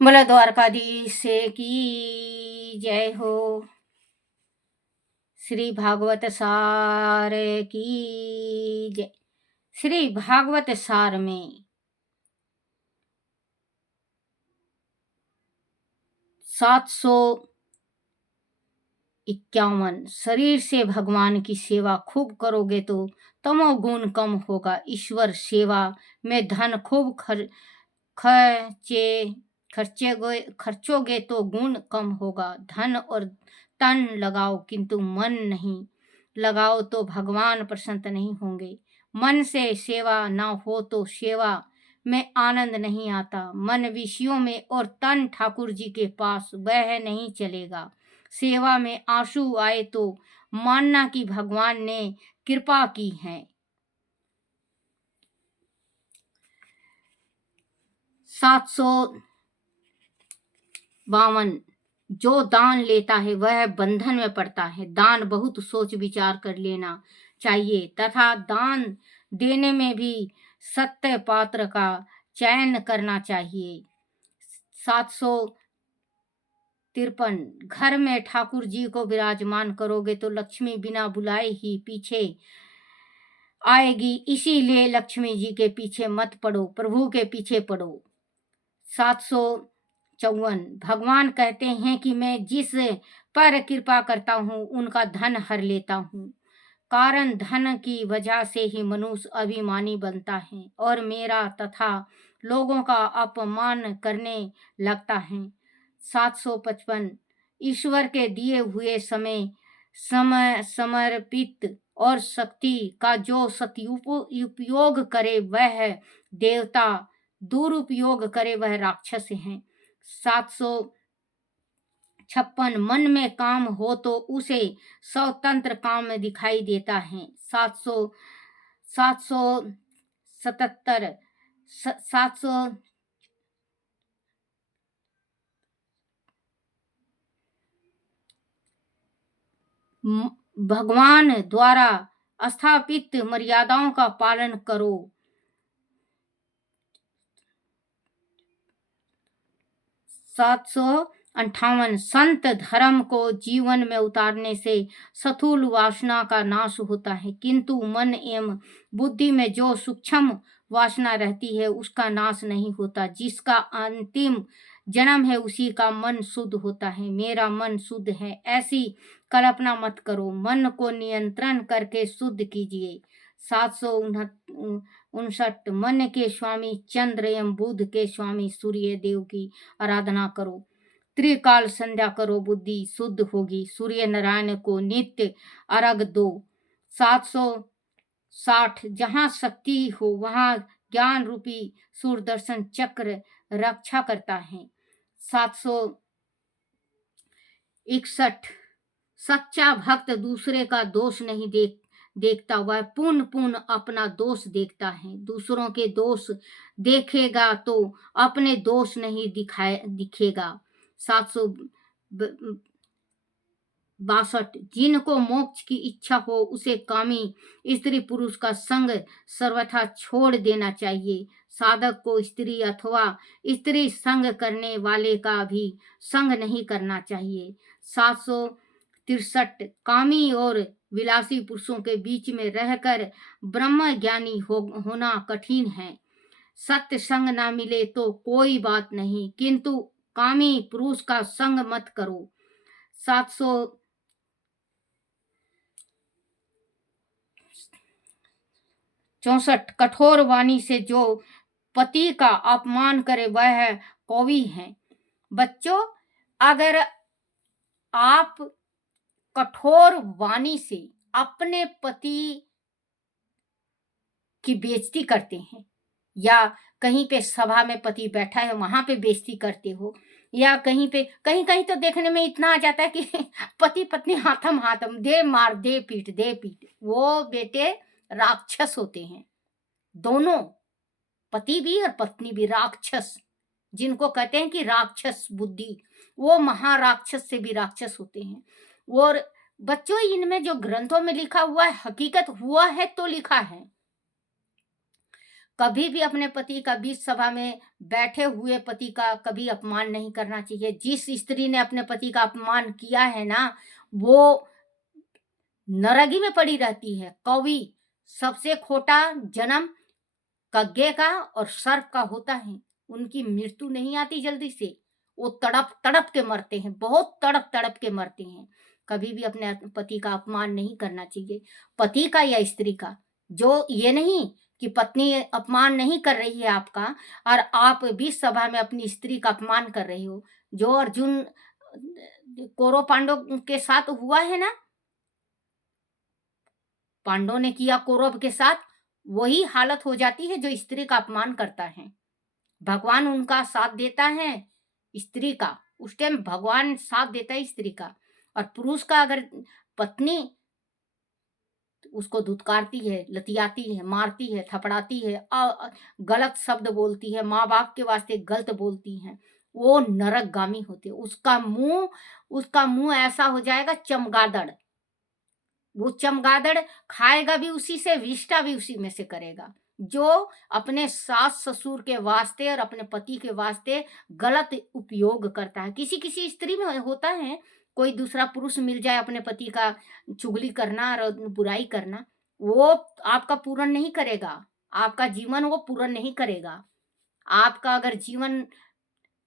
बोला द्वारकाधीश से की जय हो। श्री भागवत सार की जय। श्री भागवत सार में 751 शरीर से भगवान की सेवा खूब करोगे तो तमोगुण कम होगा। ईश्वर सेवा में धन खूब खर्चोगे तो गुण कम होगा। धन और तन लगाओ किंतु मन नहीं लगाओ तो भगवान प्रसन्न नहीं होंगे। मन से सेवा ना हो तो सेवा में आनंद नहीं आता। मन विषयों में और तन ठाकुर जी के पास वह नहीं चलेगा। सेवा में आंसू आए तो मानना कि भगवान ने कृपा की है। 752 जो दान लेता है वह बंधन में पड़ता है। दान बहुत सोच विचार कर लेना चाहिए तथा दान देने में भी सत्य पात्र का चयन करना चाहिए। 753 घर में ठाकुर जी को विराजमान करोगे तो लक्ष्मी बिना बुलाए ही पीछे आएगी। इसीलिए लक्ष्मी जी के पीछे मत पड़ो, प्रभु के पीछे पड़ो। 754 भगवान कहते हैं कि मैं जिस पर कृपा करता हूँ उनका धन हर लेता हूँ। कारण धन की वजह से ही मनुष्य अभिमानी बनता है और मेरा तथा लोगों का अपमान करने लगता है। 755 ईश्वर के दिए हुए समय समर्पित और शक्ति का जो सदुपयोग करे वह देवता, दुरुपयोग करे वह राक्षस हैं। 756 मन में काम हो तो उसे स्वतंत्र काम में दिखाई देता है। 777 भगवान द्वारा स्थापित मर्यादाओं का पालन करो। 758 संत धर्म को जीवन में उतारने से स्थूल वासना का नाश होता है किंतु मन एवं बुद्धि में जो सूक्ष्म वासना रहती है उसका नाश नहीं होता। जिसका अंतिम जन्म है उसी का मन शुद्ध होता है। मेरा मन शुद्ध है ऐसी कल्पना मत करो। मन को नियंत्रण करके शुद्ध कीजिए। 759 मन के स्वामी चंद्र एवं बुध के स्वामी सूर्य देव की आराधना करो। त्रिकाल संध्या करो, बुद्धि शुद्ध होगी। सूर्य नारायण को नित्य अर्घ दो। 760 जहाँ शक्ति हो वहाँ ज्ञान रूपी सूर्यदर्शन चक्र रक्षा करता है। 761 सच्चा भक्त दूसरे का दोष नहीं देखता, वह पूर्ण अपना दोष देखता है। दूसरों के दोष देखेगा तो अपने दोष नहीं दिखेगा। 762 जिनको मोक्ष की इच्छा हो उसे कामी स्त्री पुरुष का संग सर्वथा छोड़ देना चाहिए। साधक को स्त्री अथवा स्त्री संग करने वाले का भी संग नहीं करना चाहिए। 763 कामी और विलासी पुरुषों के बीच में रहकर ब्रह्म ज्ञानी होना कठिन है। सत्य संग ना मिले तो कोई बात नहीं किंतु कामी पुरुष का संग मत करो। 764 कठोर वाणी से जो पति का अपमान करे वह कौवी है। बच्चों, अगर आप कठोर वाणी से अपने पति की बेइज्जती करते हैं या कहीं पे सभा में पति बैठा है वहां पे बेइज्जती करते हो या कहीं कहीं तो देखने में इतना आ जाता है कि पति पत्नी हाथम हाथम दे मार दे पीट, वो बेटे राक्षस होते हैं। दोनों पति भी और पत्नी भी राक्षस, जिनको कहते हैं कि राक्षस बुद्धि, वो महाराक्षस से भी राक्षस होते हैं। और बच्चों, इनमें जो ग्रंथों में लिखा हुआ है हकीकत हुआ है तो लिखा है। कभी भी अपने पति का बीच सभा में बैठे हुए पति का कभी अपमान नहीं करना चाहिए। जिस स्त्री ने अपने पति का अपमान किया है ना, वो नरकी में पड़ी रहती है। कौवी सबसे खोटा जन्म कग्गे का और सर्प का होता है। उनकी मृत्यु नहीं आती जल्दी से, वो तड़प तड़प के मरते हैं, बहुत तड़प तड़प के मरते हैं। कभी भी अपने पति का अपमान नहीं करना चाहिए, पति का या स्त्री का। जो ये नहीं कि पत्नी अपमान नहीं कर रही है आपका और आप भी सभा में अपनी स्त्री का अपमान कर रही हो। जो अर्जुन कौरव पांडव के साथ हुआ है ना, पांडव ने किया कौरव के साथ, वही हालत हो जाती है जो स्त्री का अपमान करता है। भगवान उनका साथ देता है स्त्री का, उस टाइम भगवान साथ देता है स्त्री का। और पुरुष का अगर पत्नी उसको धुतकारती है, लतियाती है, मारती है, थपड़ाती है, गलत शब्द बोलती है, माँ बाप के वास्ते गलत बोलती है, वो नरकगामी होते। उसका मुंह ऐसा हो जाएगा चमगादड़। वो चमगादड़ खाएगा भी उसी से, विष्टा भी उसी में से करेगा। जो अपने सास ससुर के वास्ते और अपने पति के वास्ते गलत उपयोग करता है। किसी किसी स्त्री में होता है, कोई दूसरा पुरुष मिल जाए अपने पति का चुगली करना और बुराई करना, वो आपका पूर्ण नहीं करेगा, आपका जीवन वो पूर्ण नहीं करेगा। आपका अगर जीवन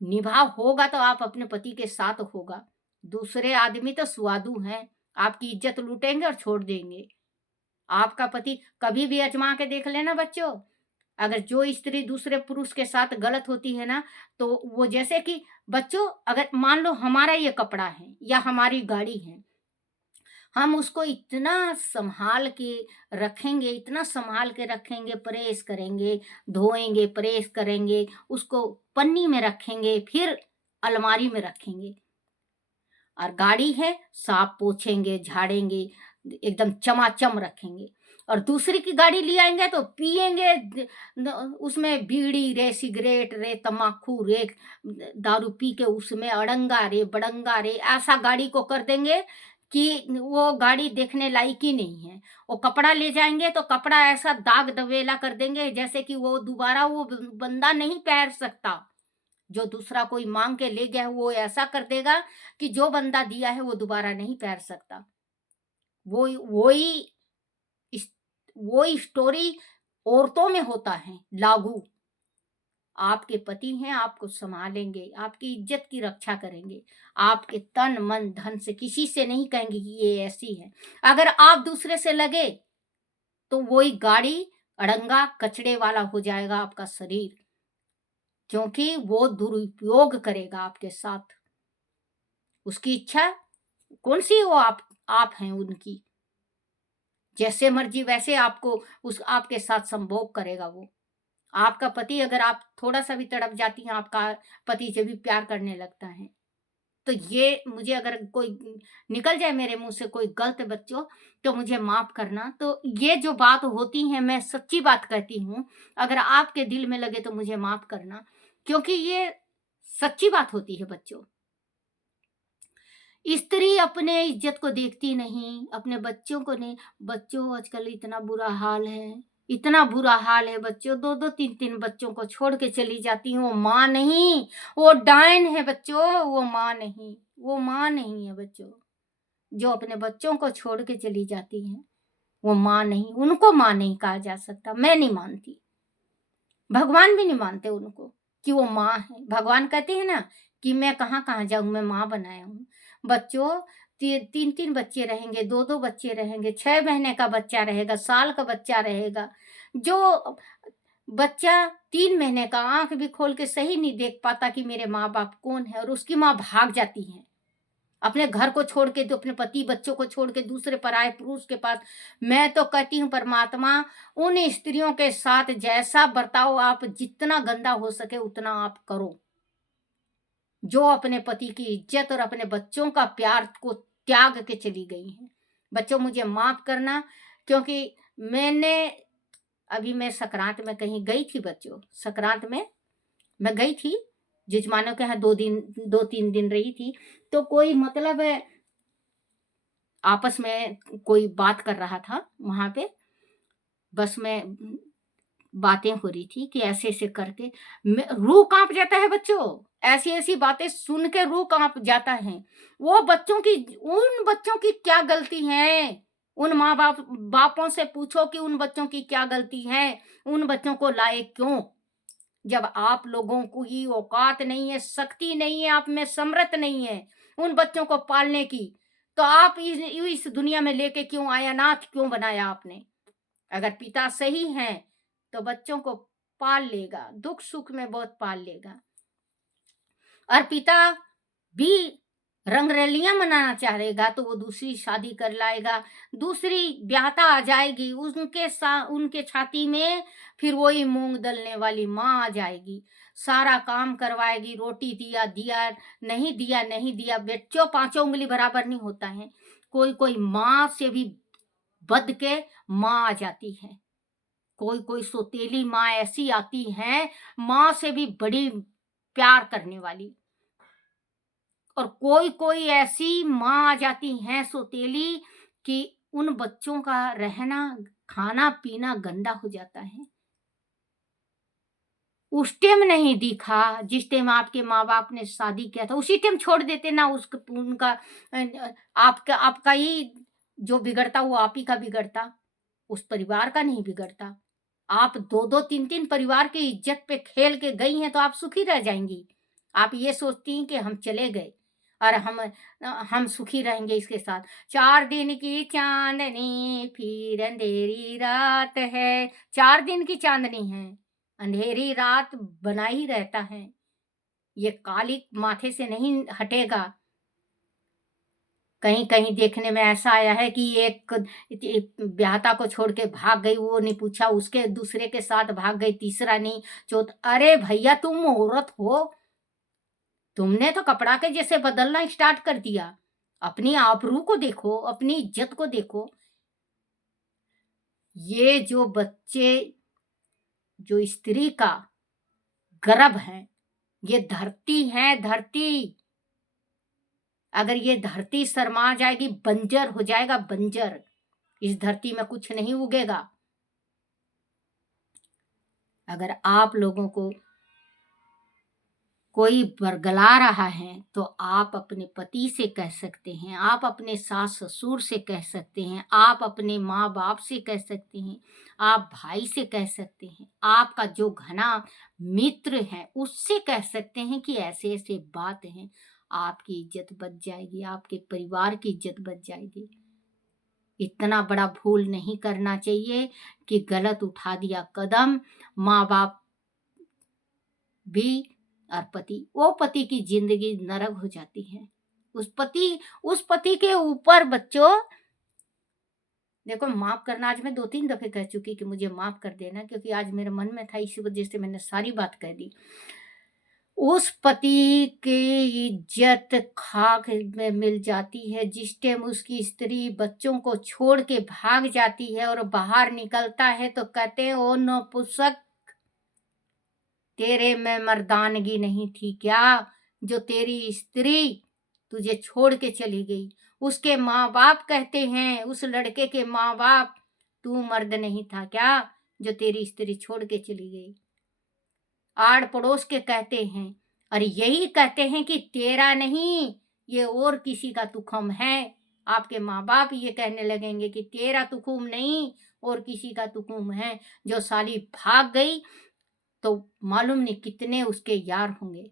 निभाव होगा तो आप अपने पति के साथ होगा। दूसरे आदमी तो सुआदू हैं, आपकी इज्जत लूटेंगे और छोड़ देंगे। आपका पति कभी भी आजमा के देख लेना बच्चों, अगर जो स्त्री दूसरे पुरुष के साथ गलत होती है ना, तो वो जैसे कि बच्चों, अगर मान लो हमारा ये कपड़ा है या हमारी गाड़ी है, हम उसको इतना संभाल के रखेंगे, इतना संभाल के रखेंगे, प्रेस करेंगे, धोएंगे, प्रेस करेंगे, उसको पन्नी में रखेंगे, फिर अलमारी में रखेंगे। और गाड़ी है, साफ पोछेंगे, झाड़ेंगे, एकदम चमाचम रखेंगे। और दूसरी की गाड़ी ले आएंगे तो पिएंगे, उसमें बीड़ी रे, सिगरेट रे, तम्बाकू रे, दारू पी के उसमें अड़ंगा रे, बड़ंगा रे, ऐसा गाड़ी को कर देंगे कि वो गाड़ी देखने लायक ही नहीं है। वो कपड़ा ले जाएंगे तो कपड़ा ऐसा दाग दबेला कर देंगे जैसे कि वो दोबारा वो बंदा नहीं पहन सकता। जो दूसरा कोई मांग के ले गया है वो ऐसा कर देगा कि जो बंदा दिया है वो दोबारा नहीं पहन सकता। वो वही वो स्टोरी औरतों में होता है लागू। आपके पति हैं, आपको संभालेंगे, आपकी इज्जत की रक्षा करेंगे, आपके तन मन धन से किसी से नहीं कहेंगे कि ये ऐसी है। अगर आप दूसरे से लगे तो वही गाड़ी अड़ंगा कचड़े वाला हो जाएगा आपका शरीर, क्योंकि वो दुरुपयोग करेगा आपके साथ। उसकी इच्छा कौन सी, वो आप हैं उनकी, जैसे मर्जी वैसे आपको उस आपके साथ संभोग करेगा वो। आपका पति, अगर आप थोड़ा सा भी तड़प जाती हैं, आपका पति से भी प्यार करने लगता है। तो ये मुझे अगर कोई निकल जाए मेरे मुंह से कोई गलत बच्चों, तो मुझे माफ करना। तो ये जो बात होती है मैं सच्ची बात कहती हूँ, अगर आपके दिल में लगे तो मुझे माफ करना, क्योंकि ये सच्ची बात होती है बच्चों। स्त्री अपने इज्जत को देखती नहीं, अपने बच्चों को नहीं। बच्चों आजकल इतना बुरा हाल है, इतना बुरा हाल है बच्चों, दो दो तीन तीन बच्चों को छोड़ के चली जाती हूँ। वो माँ नहीं, वो डायन है बच्चों, वो माँ नहीं, वो माँ नहीं है बच्चों। जो अपने बच्चों को छोड़ के चली जाती हैं वो माँ नहीं, उनको माँ नहीं कहा जा सकता। मैं नहीं मानती, भगवान भी नहीं मानते उनको कि वो माँ है। भगवान कहते हैं ना कि मैं कहाँ कहाँ जाऊँ, मैं माँ बनाया हूँ। बच्चों, तीन तीन बच्चे रहेंगे, दो दो बच्चे रहेंगे, 6 महीने का बच्चा रहेगा, साल का बच्चा रहेगा। जो बच्चा 3 महीने का आंख भी खोल के सही नहीं देख पाता कि मेरे माँ बाप कौन है, और उसकी माँ भाग जाती है अपने घर को छोड़ के, तो अपने पति बच्चों को छोड़ के दूसरे पराये पुरुष के पास। मैं तो कहती हूँ परमात्मा उन स्त्रियों के साथ जैसा बर्ताव आप जितना गंदा हो सके उतना आप करो, जो अपने पति की इज्जत और अपने बच्चों का प्यार को त्याग के चली गई हैं। बच्चों मुझे माफ करना, क्योंकि मैं संक्रांत में कहीं गई थी बच्चों, संक्रांत में मैं गई थी जजमानों के यहाँ 2-3 दिन रही थी। तो कोई मतलब है आपस में कोई बात कर रहा था वहां पे, बस में बातें हो रही थी कि ऐसे ऐसे करके रूह कांप जाता है बच्चों। ऐसी ऐसी बातें सुन के रूह कांप जाता है। वो बच्चों की, उन बच्चों की क्या गलती है? उन माँ बापों से पूछो कि उन बच्चों की क्या गलती है? उन बच्चों को लाए क्यों? जब आप लोगों को ही औकात नहीं है, शक्ति नहीं है, आप में समर्थ नहीं है उन बच्चों को पालने की, तो आप इस दुनिया में लेके क्यों आए? अनाथ क्यों बनाया आपने? अगर पिता सही हैं तो बच्चों को पाल लेगा, दुख सुख में बहुत पाल लेगा। और पिता भी रंगरलियां मनाना चाहेगा तो वो दूसरी शादी कर लाएगा, दूसरी ब्याहता आ जाएगी, उनके छाती में फिर वही मूंग दलने वाली माँ आ जाएगी, सारा काम करवाएगी, रोटी दिया दिया, नहीं दिया नहीं दिया, बच्चों पांचों उंगली बराबर नहीं होता है। कोई कोई माँ से भी बद के माँ आ जाती है, कोई कोई सौतेली माँ ऐसी आती हैं, माँ से भी बड़ी प्यार करने वाली। और कोई कोई ऐसी माँ आ जाती हैं सौतेली कि उन बच्चों का रहना खाना पीना गंदा हो जाता है। उस टाइम नहीं दिखा जिस टाइम आपके माँ बाप ने शादी किया था, उसी टाइम छोड़ देते ना, उनका आपका आपका ही जो बिगड़ता वो आप ही का बिगड़ता, उस परिवार का नहीं बिगड़ता। आप दो दो तीन तीन परिवार की इज्जत पे खेल के गई हैं तो आप सुखी रह जाएंगी। आप ये सोचती हैं कि हम चले गए और हम सुखी रहेंगे इसके साथ। 4 दिन की चांदनी फिर अंधेरी रात है, 4 दिन की चांदनी है, अंधेरी रात बना ही रहता है, ये कालिक माथे से नहीं हटेगा। कहीं कहीं देखने में ऐसा आया है कि एक ब्याहता को छोड़ के भाग गई, वो नहीं पूछा, उसके दूसरे के साथ भाग गई, तीसरा नहीं चौथा। अरे भैया तुम औरत हो, तुमने तो कपड़ा के जैसे बदलना स्टार्ट कर दिया। अपनी आबरू को देखो, अपनी इज्जत को देखो। ये जो बच्चे, जो स्त्री का गर्भ है, ये धरती है, धरती। अगर ये धरती शर्मा जाएगी, बंजर हो जाएगा, बंजर, इस धरती में कुछ नहीं उगेगा। अगर आप लोगों को कोई बरगला रहा है तो आप अपने पति से कह सकते हैं, आप अपने सास ससुर से कह सकते हैं, आप अपने माँ बाप से कह सकते हैं, आप भाई से कह सकते हैं, आपका जो घना मित्र है उससे कह सकते हैं कि ऐसे ऐसे बात हैं। आपकी इज्जत बच जाएगी, आपके परिवार की इज्जत बच जाएगी। इतना बड़ा भूल नहीं करना चाहिए कि गलत उठा दिया कदम। माँ बाप भी और पति, वो पति की जिंदगी नरक हो जाती है। उस पति के ऊपर बच्चों देखो, माफ करना आज मैं 2-3 दफे कह चुकी कि मुझे माफ कर देना, क्योंकि आज मेरे मन में था, इसी वजह से मैंने सारी बात कह दी। उस पति की इज्जत खाक में मिल जाती है जिस टाइम उसकी स्त्री बच्चों को छोड़ के भाग जाती है और बाहर निकलता है तो कहते हैं ओ नपुंसक, तेरे में मर्दानगी नहीं थी क्या, जो तेरी स्त्री तुझे छोड़ के चली गई। उसके माँ बाप कहते हैं, उस लड़के के माँ बाप, तू मर्द नहीं था क्या जो तेरी स्त्री छोड़ के चली गई। आड़ पड़ोस के कहते हैं, और यही कहते हैं कि तेरा नहीं, ये और किसी का तुखम है। आपके माँ बाप ये कहने लगेंगे कि तेरा तुखुम नहीं, और किसी का तुखुम है। जो साली भाग गई तो मालूम नहीं कितने उसके यार होंगे।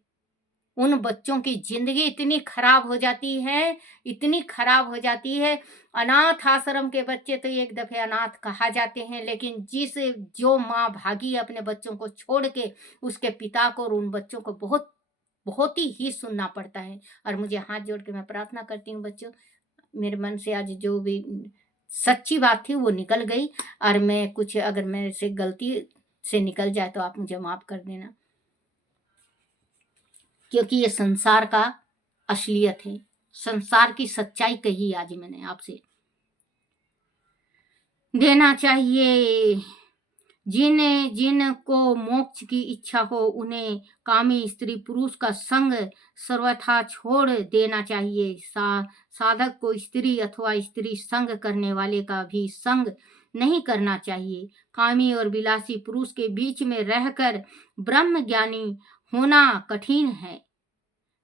उन बच्चों की जिंदगी इतनी खराब हो जाती है, इतनी खराब हो जाती है। अनाथ आश्रम के बच्चे तो एक दफे अनाथ कहा जाते हैं, लेकिन जो माँ भागी अपने बच्चों को छोड़ के, उसके पिता को और उन बच्चों को बहुत बहुत ही सुनना पड़ता है। और मुझे हाथ जोड़ के मैं प्रार्थना करती हूँ बच्चों, मेरे मन से आज जो भी सच्ची बात थी वो निकल गई, और मैं कुछ अगर मेरे से गलती से निकल जाए तो आप मुझे माफ कर देना, क्योंकि ये संसार का असलियत है, संसार की सच्चाई कही आज मैंने आपसे। देना चाहिए जिनको मोक्ष की इच्छा हो, उन्हें कामी स्त्री पुरुष का संग सर्वथा छोड़ देना चाहिए। साधक को स्त्री अथवा स्त्री संग करने वाले का भी संग नहीं करना चाहिए। कामी और विलासी पुरुष के बीच में रहकर ब्रह्म ज्ञानी होना कठिन है।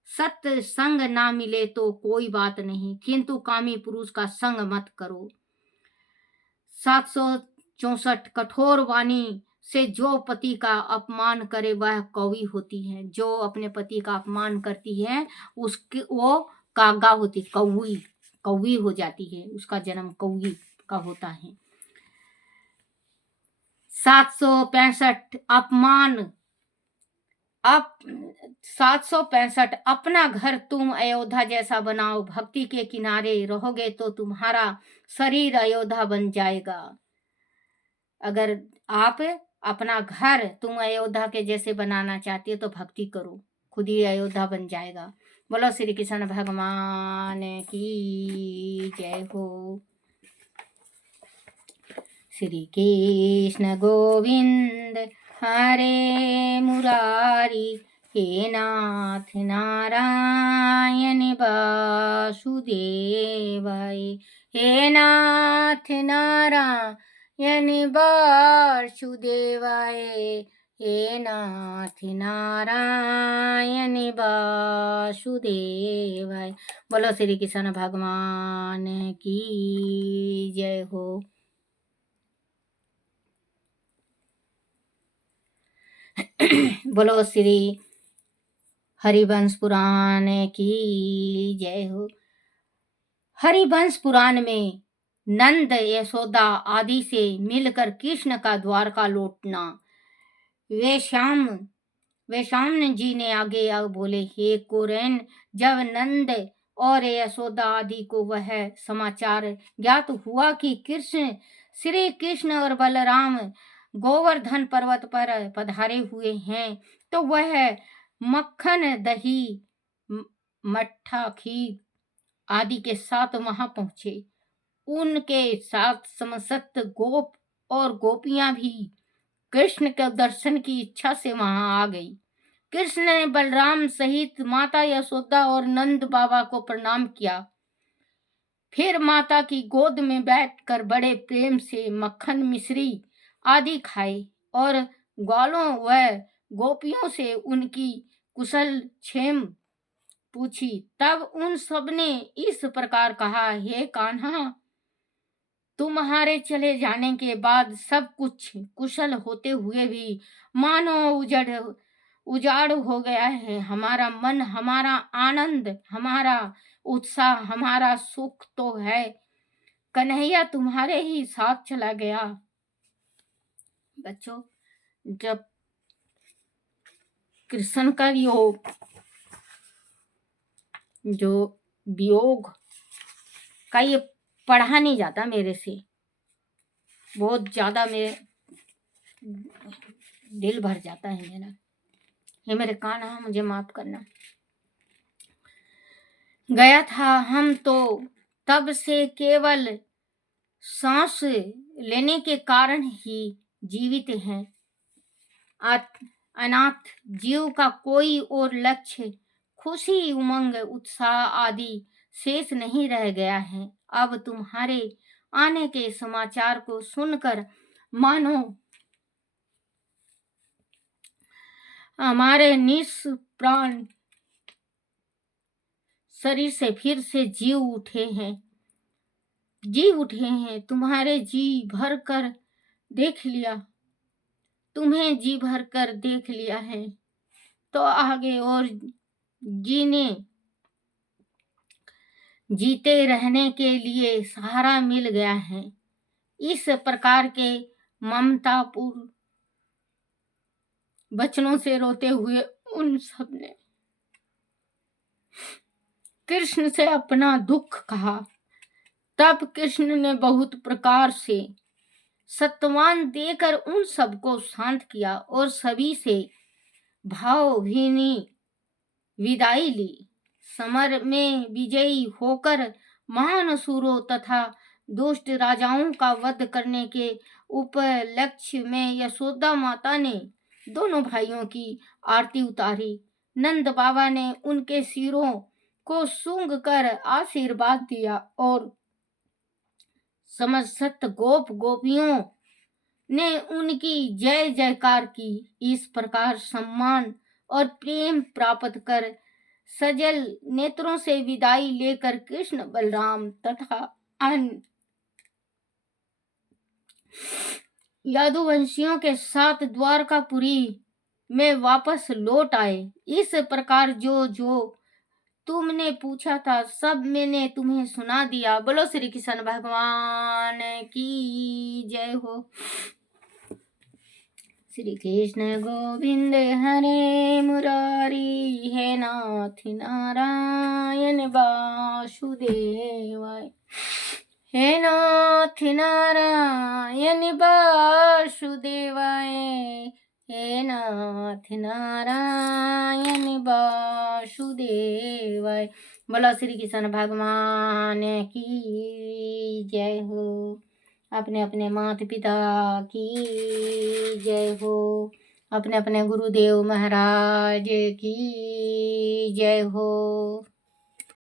सत्य संग ना मिले तो कोई बात नहीं, किंतु कामी पुरुष का संग मत करो। 764 कठोर वाणी से जो पति का अपमान करे वह कौवी होती है। जो अपने पति का अपमान करती है उसकी वो कागा होती, कौवी कौवी हो जाती है, उसका जन्म कौवी का होता है। 765 अपमान 765 अपना घर तुम अयोध्या जैसा बनाओ, भक्ति के किनारे रहोगे तो तुम्हारा शरीर अयोध्या बन जाएगा। अगर आप अपना घर तुम अयोध्या के जैसे बनाना चाहती हो तो भक्ति करो, खुद ही अयोध्या बन जाएगा। बोलो श्री कृष्ण भगवान की जय हो। श्री कृष्ण गोविंद हरे मुरारी, हे नाथ नारायण वासुदेवाय, हे नाथ नारायण वासुदेवाय, हे नाथ नारायण वासुदेवाय। बोलो श्री कृष्ण भगवान की जय हो। बोलो श्री हरिवंश पुराण की जय हो। हरिवंश पुराण में नंद यशोदा आदि से मिलकर कृष्ण का द्वारका लौटना। वैश्वानर जी ने आगे बोले, हे कुरैन, जब नंद और यशोदा आदि को वह समाचार ज्ञात हुआ कि श्री कृष्ण और बलराम गोवर्धन पर्वत पर पधारे हुए हैं, तो वह मक्खन दही मट्ठा खीर आदि के साथ वहां पहुंचे। उनके साथ समस्त गोप और गोपियां भी कृष्ण के दर्शन की इच्छा से वहां आ गई। कृष्ण ने बलराम सहित माता यशोदा और नंद बाबा को प्रणाम किया। फिर माता की गोद में बैठकर बड़े प्रेम से मक्खन मिश्री आदि खाए और ग्वालों व गोपियों से उनकी कुशल क्षेम पूछी। तब उन सब ने इस प्रकार कहा, हे कान्हा, तुम्हारे चले जाने के बाद सब कुछ कुशल होते हुए भी मानो उजाड़ हो गया है। हमारा मन, हमारा आनंद, हमारा उत्साह, हमारा सुख तो है कन्हैया तुम्हारे ही साथ चला गया। बच्चों, जब कृष्ण का जो वियोग का ये पढ़ा नहीं जाता मेरे से, बहुत ज्यादा मेरे दिल भर जाता है मेरा। ये मेरे कान, मुझे माफ करना। गया था, हम तो तब से केवल सांस लेने के कारण ही जीवित हैं। अनाथ जीव का कोई और लक्ष्य, खुशी, उमंग, उत्साह आदि शेष नहीं रह गया है। अब तुम्हारे आने के समाचार को सुनकर मानो हमारे निष्प्राण शरीर से फिर से जी उठे हैं। तुम्हारे जी भर कर देख लिया, तुम्हें जी भर कर देख लिया है तो आगे और जीते रहने के लिए सहारा मिल गया है। इस प्रकार के ममतापूर्ण वचनों से रोते हुए उन सब ने कृष्ण से अपना दुख कहा। तब कृष्ण ने बहुत प्रकार से सत्वान देकर उन सबको शांत किया और सभी से भावभीनी विदाई ली। समर में विजयी होकर महान असुरों तथा दुष्ट राजाओं का वध करने के उपलक्ष्य में यशोदा माता ने दोनों भाइयों की आरती उतारी। नंद बाबा ने उनके सिरों को सूंघ कर आशीर्वाद दिया और समस्त गोप गोपियों ने उनकी जय जयकार की। इस प्रकार सम्मान और प्रेम प्राप्त कर सजल नेत्रों से विदाई लेकर कृष्ण बलराम तथा अन्य यादुवंशियों के साथ द्वारकापुरी में वापस लौट आए। इस प्रकार जो जो तुमने पूछा था सब मैंने तुम्हें सुना दिया। बोलो श्री कृष्ण भगवान की जय हो। श्री कृष्ण गोविंद हरे मुरारी, हे नाथ नारायण वासुदेवाय, हे नाथ नारायण वासुदेवाय, हे नाथ नारायण वासुदेवाय। बोलो श्री कृष्ण भगवान की जय हो। अपने अपने माता पिता की जय हो। अपने अपने गुरुदेव महाराज की जय हो।